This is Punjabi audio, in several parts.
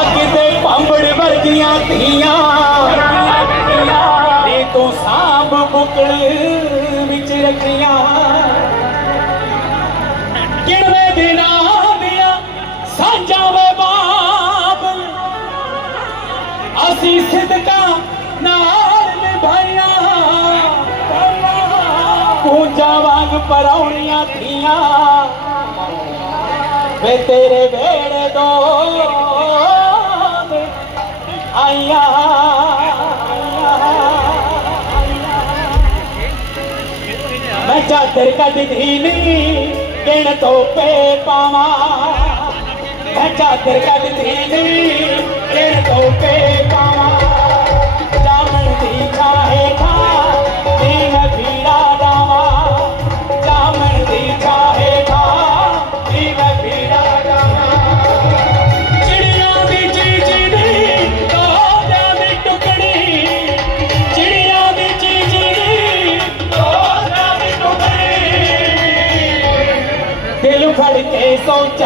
ਅੱਗ ਦੇ ਭੰਬੜ ਵਰਗੀਆਂ ਧੀਆਂ ਨੇ ਤੂੰ ਸਾਂਭ ਬੁਕਲ ਵਿੱਚ ਰੱਖੀਆਂ। ਕਿਰਵੇ ਦਿਨਾਂ ਦੀਆਂ ਸਾਂਝਾਂ ਵੇ ਬਾਪ। ਅਸੀਂ ਸਿੱਧਕਾਂ ਨਾਲ ਨਿਭਾਈਆਂ। ਪੂਜਾ ਵਾਂਗ ਪਰੌਣੀਆਂ ਧੀਆਂ। तेड़े त आईया चादर कढंदी पिण तोपे पाव चादर कढंदी पिण तोपे song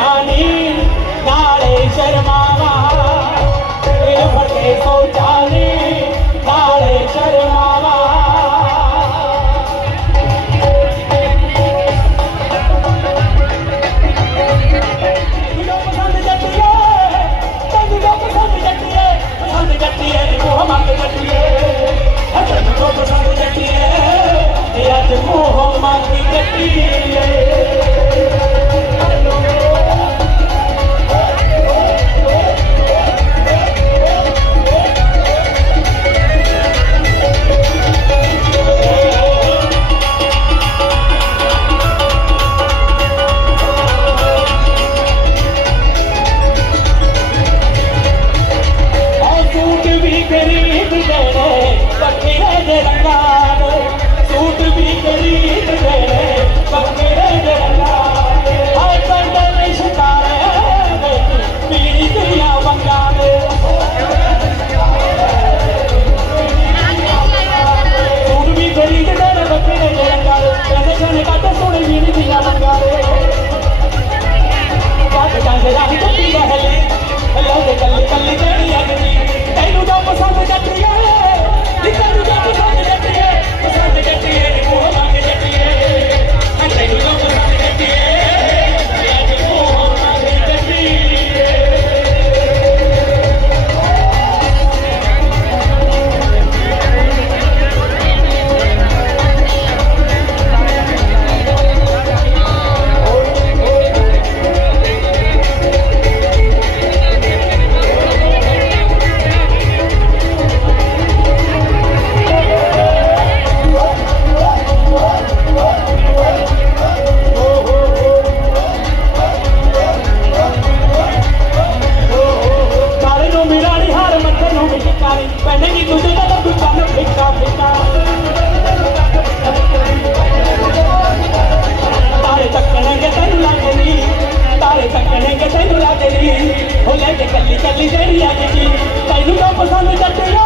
ਮੇਰੀ ਐਟੀਟਿਊਡ ਤੈਨੂੰ ਤਾਂ ਪਸੰਦ ਜੱਟੀਏ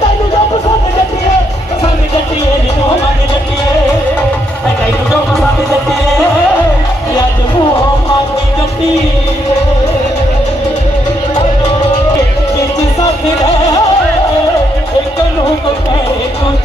ਤੈਨੂੰ ਤਾਂ ਪਸੰਦ ਜੱਟੀਏ ਪਸੰਦ ਜੱਟੀਏ ਨੀ ਮੋਹ ਮੰਗ ਜੱਟੀਏ ਐ ਤੈਨੂੰ ਤਾਂ ਪਸੰਦ ਜੱਟੀਏ ਅੱਜ ਮੋਹ ਮੰਗ ਜੱਟੀਏ ਕਿੰਜ ਸਾਥ ਰਹਿ ਇੱਕ ਨੂੰ ਕੋਈ ਤੂੰ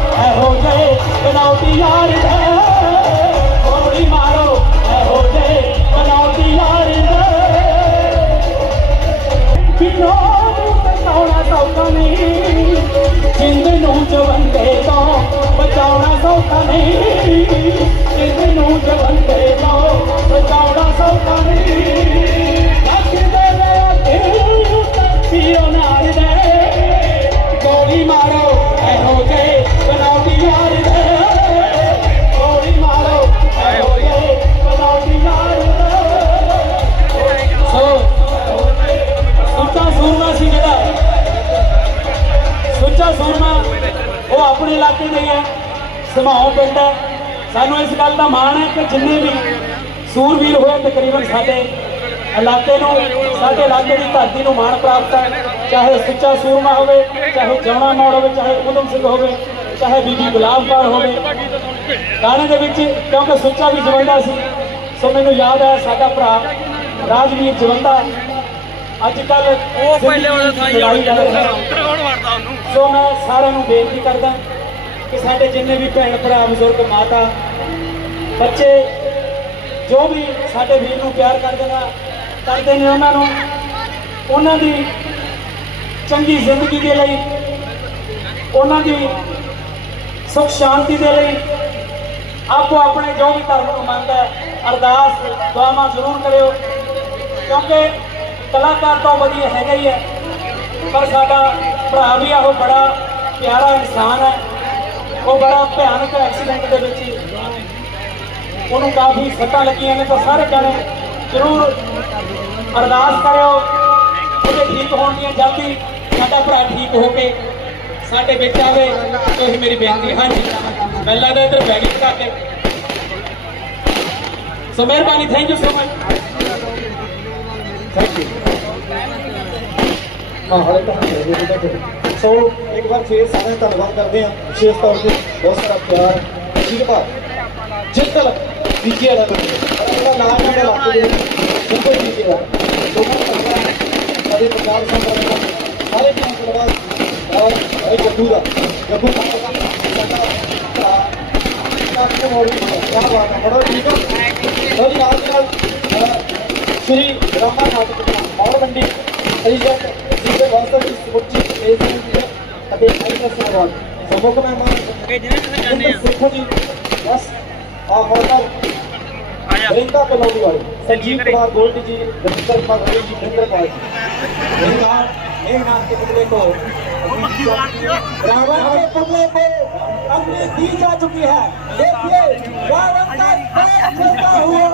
ਗੋਲੀ ਮਾਰੋ ਇਹੋ ਜਿਹੇ ਬਣਾਉਟੀ ਯਾਰ ਦੇ ਗੋਲੀ ਮਾਰੋ, ਇਹੋ ਜੇ ਬਣਾਉਟੀ ਯਾਰ ਦੇ ਬਿਨੋ ਬਚਾਉਣਾ ਸੌਖਾ ਨਹੀਂ, ਜਿੰਦ ਨੂੰ ਜਵੰਦੇ ਤੋਂ ਬਚਾਉਣਾ ਸੌਖਾ ਨਹੀਂ, ਜਿੰਦ ਨੂੰ ਜਵੰਦੇ ਸਮਾਉ ਪਿੰਡ ਹੈ। ਸਾਨੂੰ ਇਸ ਗੱਲ ਦਾ ਮਾਣ ਹੈ ਕਿ ਜਿੰਨੇ ਵੀ ਸੂਰਵੀਰ ਹੋਏ ਤਕਰੀਬਨ ਸਾਡੇ ਇਲਾਕੇ ਨੂੰ ਸਾਡੇ ਇਲਾਕੇ ਦੀ ਧਰਤੀ ਨੂੰ ਮਾਣ ਪ੍ਰਾਪਤ ਹੈ। ਚਾਹੇ ਸੁੱਚਾ ਸੂਰਮਾ ਹੋਵੇ ਚਾਹੇ ਜਮਣਾ ਮੋੜ ਹੋਵੇ ਚਾਹੇ ਉਦਮ ਸਿੰਘ ਹੋਵੇ ਚਾਹੇ ਬੀਬੀ ਗੁਲਾਬ ਕੌਰ ਹੋਵੇ। ਗਾਣੇ ਦੇ ਵਿੱਚ ਕਿਉਂਕਿ ਸੁੱਚਾ ਵੀ ਜਵੰਦਾ ਸੀ ਸੋ ਮੈਨੂੰ ਯਾਦ ਹੈ ਸਾਡਾ ਭਰਾ ਰਾਜਵੀਰ ਜਵੰਦਾ ਅੱਜ ਕੱਲ ਉਹ ਪਹਿਲੇ ਕੌਣ ਮਾਰਦਾ ਉਹਨੂੰ? ਸੋ ਮੈਂ ਸਾਰਿਆਂ ਨੂੰ ਬੇਨਤੀ ਕਰਦਾ ਕਿ ਸਾਡੇ ਜਿੰਨੇ ਵੀ ਭੈਣ ਭਰਾ, ਬਜ਼ੁਰਗ, ਮਾਤਾ, ਬੱਚੇ, ਜੋ ਵੀ ਸਾਡੇ ਵੀਰ ਨੂੰ ਪਿਆਰ ਕਰਦੇ ਨੇ ਕਰਦੇ ਨੇ ਉਹਨਾਂ ਨੂੰ, ਉਹਨਾਂ ਦੀ ਚੰਗੀ ਜ਼ਿੰਦਗੀ ਦੇ ਲਈ, ਉਹਨਾਂ ਦੀ ਸੁਖ ਸ਼ਾਂਤੀ ਦੇ ਲਈ ਆਪੋ ਆਪਣੇ ਜੋ ਵੀ ਧਰਮ ਨੂੰ ਮੰਨਦਾ ਅਰਦਾਸ, ਦੁਆਵਾਂ ਜ਼ਰੂਰ ਕਰਿਓ। ਕਿਉਂਕਿ ਕਲਾਕਾਰ ਤਾਂ ਵਧੀਆ ਹੈਗਾ ਹੀ ਹੈ, ਪਰ ਸਾਡਾ ਭਰਾ ਵੀ ਆ ਉਹ ਬੜਾ ਪਿਆਰਾ ਇਨਸਾਨ ਹੈ। ਉਹ ਬੜਾ ਭਿਆਨਕ ਐਕਸੀਡੈਂਟ ਦੇ ਵਿੱਚ ਉਹਨੂੰ ਕਾਫੀ ਸੱਟਾਂ ਲੱਗੀਆਂ ਨੇ ਤਾਂ ਸਾਰੇ ਜਣੇ ਜ਼ਰੂਰ ਅਰਦਾਸ ਕਰਿਓ, ਉਹਦੇ ਠੀਕ ਹੋਣ ਦੀਆਂ ਜਲਦੀ ਸਾਡਾ ਭਰਾ ਠੀਕ ਹੋ ਕੇ ਸਾਡੇ ਵਿੱਚ ਆਵੇ, ਇਹ ਮੇਰੀ ਬੇਨਤੀ ਹਾਂਜੀ, ਪਹਿਲਾਂ ਤਾਂ ਇਧਰ ਬੈਗਿੰਗ ਕਰਕੇ ਸੋ ਮਿਹਰਬਾਨੀ thank you so much thank you so ਇੱਕ ਵਾਰ ਫੇਰ ਸਾਰਿਆਂ ਦਾ ਧੰਨਵਾਦ ਕਰਦੇ ਹਾਂ ਵਿਸ਼ੇਸ਼ ਤੌਰ ਤੇ ਬਹੁਤ ਸਾਰਾ ਪਿਆਰ ਅਸ਼ੀਰਵਾਦ ਜਿੱਤਲ ਵਿਜੇ ਦਾ ਉਹਦਾ ਨਾਮ ਹੈ ਇਲਾਕੇ ਦੇ ਜਿੱਤਲ ਵਿਜੇ ਦਾ ਲੋਕਾਂ ਦਾ ਧੰਨਵਾਦ ਸਾਡੇ ਪੰਜਾਬ ਸੰਗਠਨ ਦਾ ਸਾਰੇ ਟੀਮ ਧੰਨਵਾਦ ਔਰ ਇਹ ਜੱਦੂ ਦਾ ਜੱਦੂ ਸਾਡਾ ਭਰਾ ਕਾਫੀ ਮੋੜੀ ਕਿਆ ਬਾਤ ਹੈ ਬੜਾ ਠੀਕ ਹੈ ਲੋ ਜੀ ਨਾਲ ਦੀ ਨਾਲ ਅਹ, ਸ਼੍ਰੀ ਰਾਮਾ ਨਾਟਕ ਮੌੜ ਮੰਡੀ ਅਜੀਤ ਜਿਹਦੇ ਵਾਸਤੇ ਦੀ ਸਮੁੱਚੀ ਏਜੰਸੀ ਹੈ ਅਤੇ ਆਈਐਸ ਅਵਾਰਡ ਸੋ ਮੁੱਖ ਮਹਿਮਾਨ ਭੇਜਣੇ ਕਿੱਥੇ ਜਾਂਦੇ ਆ ਸਿੱਖੋ ਜੀ ਬਸ ਆ ਹੋਟਲ ਆ ਜਾ ਬ੍ਰਿੰਦਾ ਕਲੋਨੀ ਵਾਲੇ ਸੰਜੀਵ ਕੁਮਾਰ ਗੋਲਡੀ ਜੀ ਦਸਤਰ ਕੁਮਾਰ ਗੋਲਡੀ ਜੀ ਮਹਿੰਦਰ ਪਾਲ जी एक नाम एक नाम के पुतले को रावण के पुतले को अपनी दी जा चुकी है देखिए रावण का पैर खुलता हुआ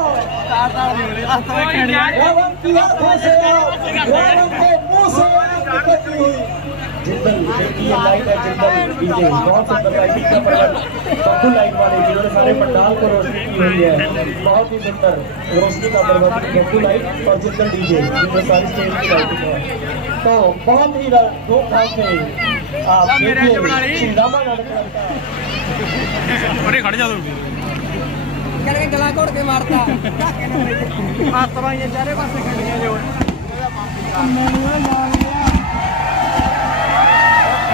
रावण की आंखों से आग, रावण के मुंह से आग निकलती हुई जिंदल ये लाइट है जिंदल डीजे बहुत सुंदर लाइटिंग का प्रबंध पप्पू लाइट वाले जिन्होंने सारे पंडाल को रोशनी की हुई है। बहुत ही सुंदर रोशनी का प्रबंध पप्पू लाइट और जिंदल डीजे जिनमें सारी स्टेज की लाइटिंग है तो बहुत ही धूमधाम से आप देखिए श्री रामा नाटक खड़े जा करेंगे गला घोड़ के मारता। क्या कहने पास तो ये चारे पास खड़े हैं जो।